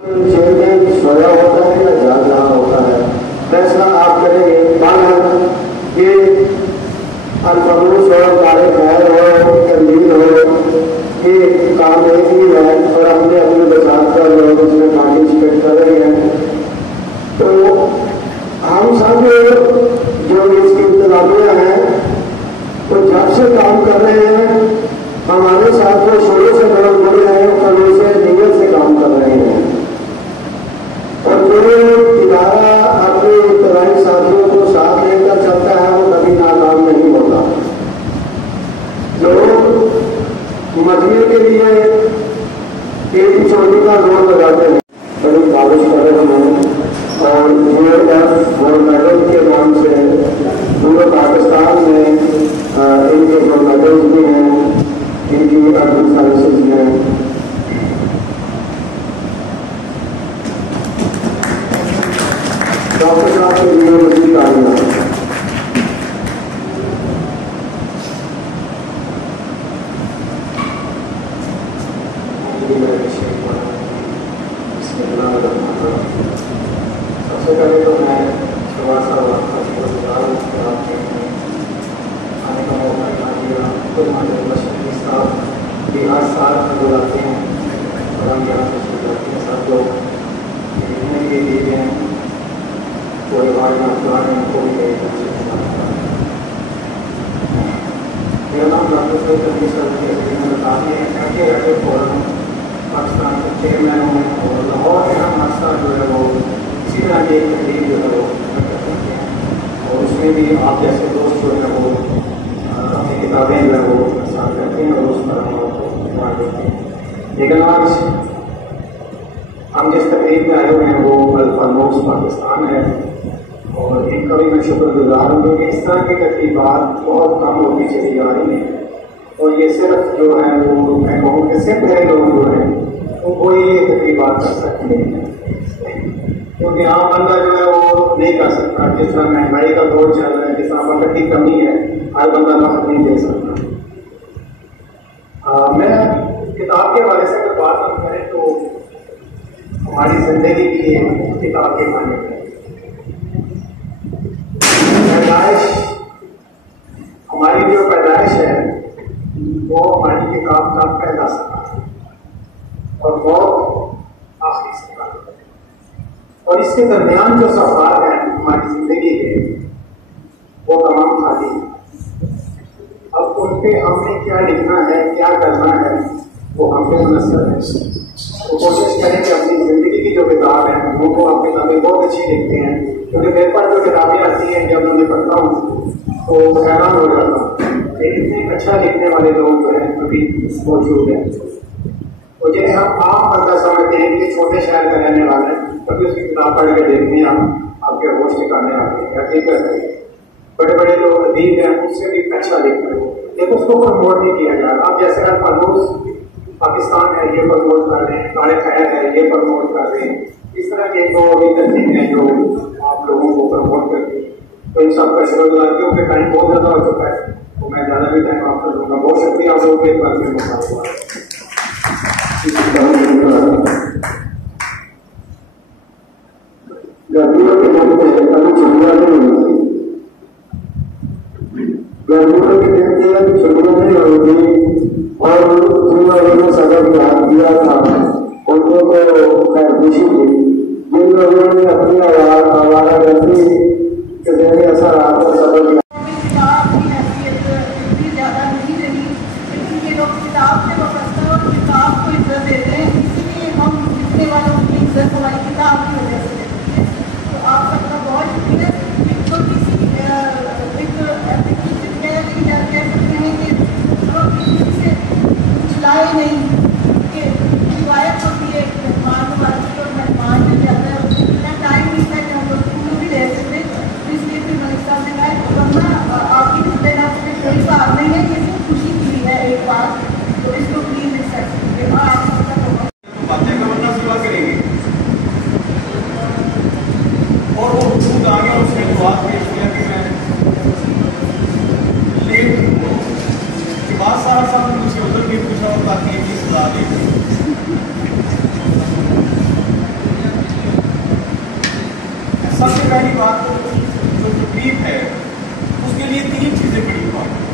सोया होता है या जाग रहा होता है, फैसला आप करेंगे। माना ये अल्फानूस और काले खैर हो, कंदील हो, ये काम एक ही है और हमने अपने बचाव कर लोग उसमें पार्टिसिपेट कर रहे हैं। तो हम सब जो इसकी इंतजामिया है वो जब से काम कर रहे हैं, हमारे साथ वो शुरू से लोग जुड़े हैं, शुरू से नीयत से काम कर रहे हैं। और जो इदारा अपने इब्तदाई साथियों को साथ लेकर चलता है वो कभी नाकाम नहीं होता। लोग मजमे के लिए एक चोटी का जोर लगाते हैं, बड़ी बारिश कर रहे हैं और गोल्ड मेडल के नाम से पूरे पाकिस्तान में इनके गोल्ड मेडल्स भी हैं, इनकी अर्बन सर्विसेज में। डॉक्टर साहब के लिए मजबूत आएगा। सबसे पहले तो मैं आने का मौका दिया, तो हमारे मशहूर साहब बिहार साथ बुलाते हैं और हम यहाँ से बुलाते हैं सब लोग मिलने के लिए हैं। कोई बात ना पुराने उनको भी मेरा नाम डॉक्टर सैयद बताते हैं क्या रखे फोरम पाकिस्तान के चेयरमैन हूँ और लाहौर के हम हादसा जो है वो इसी तरह की एक तहरीर जो है वो करते हैं और उसमें भी आप जैसे दोस्त जो है वो अपनी किताबें जो है वो साथ करते हैं और उस पर हम लोग देते हैं। लेकिन आज हम जिस तकरीब में आए हुए हैं वो अल्फानूस पाकिस्तान है और इनका भी मैं शुक्रगुजार हूँ क्योंकि इस तरह की तकरीबात बहुत कम होती चली जा रही हैं और ये सिर्फ जो है वो मैं कहूँ कि सिर्फ है लोग जो है वो ये तकरीबात कर सकते हैं क्योंकि आम बंदा जो है वो नहीं कर सकता। जिस तरह महंगाई का दौर चल रहा है, जिस तरह वक्त की कमी है, हर बंदा वक्त नहीं दे सकता। मैं किताब के हवाले से अगर बात हम करें तो हमारी जिंदगी की किताब के माने पैदाइश, हमारी जो पैदाइश है वो हमारी किताब का पहला सफा है और बहुत आखिरी सफा है और इसके दरमियान जो सफार है हमारी जिंदगी के वो तमाम खाली है। अब उन पे हमने क्या लिखना है, क्या करना है, वो हम पे मुनस्सर है। तो कोशिश करें कि अपनी जिंदगी की जो किताब है वो आप किताबें बहुत अच्छी लिखते हैं क्योंकि मेरे पास जो किताबें आती हैं जब मैं पढ़ता हूँ तो हैरान हो जाता हूँ इतने अच्छा लिखने वाले लोग जो है अभी मौजूद है और जिन्हें हम आम बंदा समझते हैं कि छोटे शहर का रहने वाला है, कभी उसकी किताब पढ़ के देखते हैं हम आपके होश ठिकाने आते हैं। हकीकत बड़े बड़े जो अदीब हैं उससे भी अच्छा लिखते हैं लेकिन उसको प्रमोट नहीं किया जा रहा। अब जैसे अल्फानूस पाकिस्तान है ये प्रमोट कर रहे हैं, काले खैर है ये प्रमोट कर रहे हैं, इस तरह के दो भी तकनीक है जो आप लोगों को प्रमोट करते हैं। तो इन सबका शुक्रिया क्योंकि टाइम बहुत ज्यादा हो चुका है तो मैं ज्यादा भी टाइम आपको दूंगा। बहुत शुक्रिया आप लोगों को एक बार फिर मौका हुआ। गर्मियों के दिन थे अभी छुट्टियां नहीं हुई थी, गर्मियों के दिन थे अभी छुट्टियां नहीं हुई थी और उन्होंने सबक याद दिया था उनको तो खैर खुशी थी। जिन लोगों ने अपनी आवारागर्दी के देने असर आकर सबक किताब से वाबस्ता और किताब को इज्जत देते हैं, इसलिए हम लिखने वालों की इज्जत हमारी किताब की वजह से देते हैं। तो आप सबका बहुत शुक्रिया। तो किसी कह सकते हैं कि हम किसी से छुलाए नहीं कि रिवायत होती है मेहमान वाली और मेहमान मिल जाता है उतना टाइम मिलता है कि हम लोग उनको भी रह सकते। तो इसलिए फिर मलिक साहब ने कहा वरना आपकी रिश्तेदार से कोई बात नहीं है, ये सिर्फ खुशी की है एक बात, तो इसको प्लीज एक्सेप्ट कीजिए। आप बातें का मतलब सेवा करेंगे सबसे पहली बात तो जो तकलीफ है उसके लिए तीन चीजें बड़ी इंपॉर्टेंट।